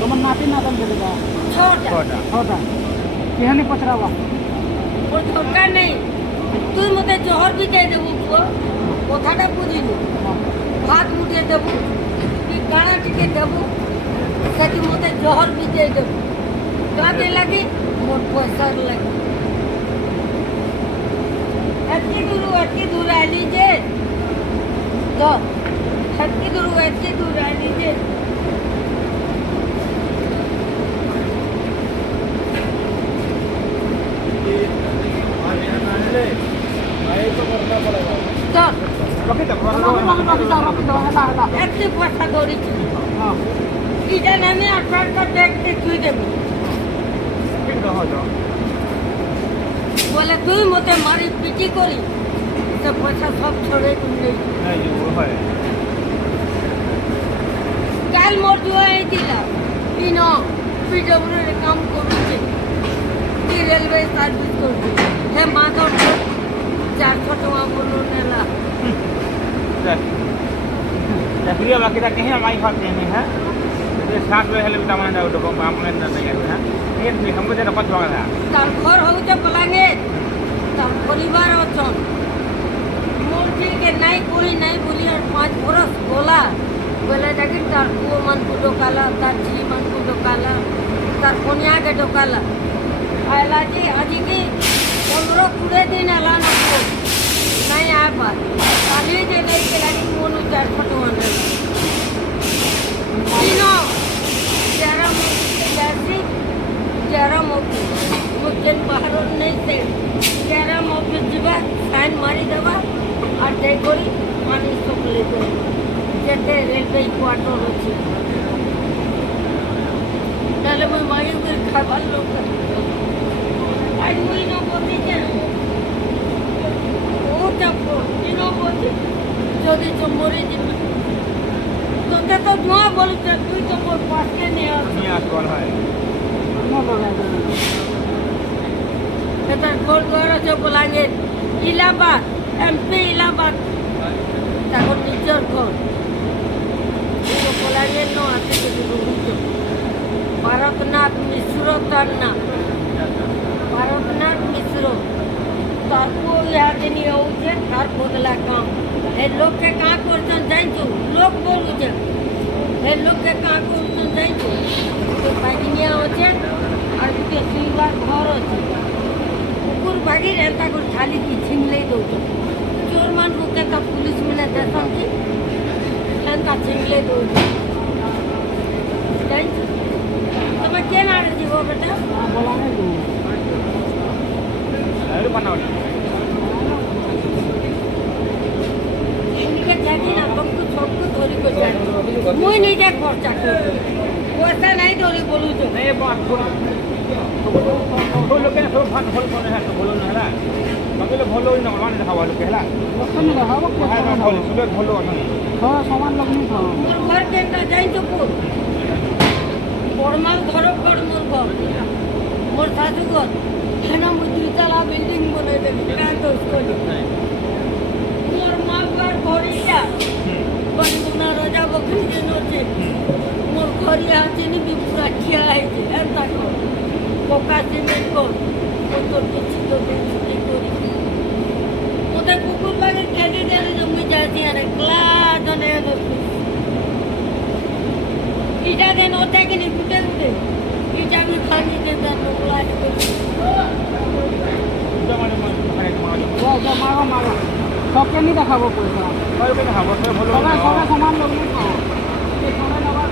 তোমার নাতি নাতন কেটে দাও ছটা কেহানি পচরাবা ওর দরকার নেই তুই মতে জহর भी दे দেবো পুয়ো কথাটা বুঝিনি ভাত মুঠে দেবো তুই কাଣା টিকে দেবো সেটি মতে জহর भी दे দেবো কাঁদে লাগে মোর পয়সার লাগে এতকি দূর আইলি যে তো এতকি দূর আইলি যে একটি পয়সা দৌড়িছি ইটা নামে আপনার দেখতে তুই দেবো বলে তুই মতে মারি পিটি করি তো পয়সা সব ছড়ে নেই কাল মোর জুয়া দিলাম তিন পিডব্লিউর কাম করছে কি রেলওয়ে সার্ভিস করছে হে মাধব 400 টাকা বললো নেলা चाकरी बाकी तक कहीं हमारी बात नहीं है तो 7 बजे हेले तमाम ना उठो काम में नहीं है ये भी हमको जरा पता लगा तार घर होते पलांगे तार परिवार अछन मोर के नहीं कोई नहीं बोली और 5 बरस बोला बोले देखिन तार को मन को डोकाला तार जी मन को डोकाला तार कोनिया के डोकाला आयला जी आज की 15-20 दिन आला ना नहीं आ पा काली जे नहीं के लागी मोन 400 टका तीनों जरा मुझे बाहर नहीं थे जरा मुझे जीवा साइन मारी दवा और देखोरी पानी सकले दो जेते रेलवे क्वार्टर अछि ताले मैं माई के खाबार लोग आज मुई न बोती जे চাপো ইনো বলছি যদি তো মরে যাবে তোকে তো নোয়া বলছে তুই তো মোর পাশে নিয়ে আসবল হয় সেটার ঘর ঘর আছে বলাঙ্গে ইলাহাবাদ এমপি ইলাহাবাদ তখন নিজের ঘর বলাঙ্গে নো আছে ভারতনাথ মিশ্র তার নাম ভারতনাথ মিশ্র तारको याद नहीं होचे तार बदला काम ए लोग के का करतन जाई तो लोग बोलु जे ए लोग के का करतन जाई तो पागिनिया होचे और के सुईबार घर होचे कुकुर भागी रेंता को खाली की छीन ले दो चोर मान को के पुलिस मिले देसन की रेंता छीन ले दो जाई तो मैं के ना जीवो बेटा बोला नहीं तू अरे बनाओ मुई नहीं जा खर्चा पैसा नहीं दौरी बोलू तो नहीं बात बोलो के सब भाग बोल कोने है तो बोलो ना मगले भलो इन मान देखावा लोग केला लक्षण देखावा को बोलो सुबह भलो नहीं हां सामान लगनी था मोर घर के ना जाई तो को बड़माल घर पर मोर घर मोर सासू घर खाना मुद्री तला बिल्डिंग बने दे का तो उसको मोर मां घर घोड़ीटा बंदना राजा बकरी के नोचे मोर घरी आते नहीं भी पूरा किया है जे एंता को कोका सीमेंट को तो किसी तो छुट्टी करी ओते कुकुर बागे केडी देले जो मुई जाती है क्ला जने नो इटा देन ओते कि नहीं गुटे गुटे इटा भी खानी के दर लोला के मारो सबके नहीं देखाबो पैसा और के देखाबो सब भलो सदा समान लोग नहीं खाओ ये खाना लगा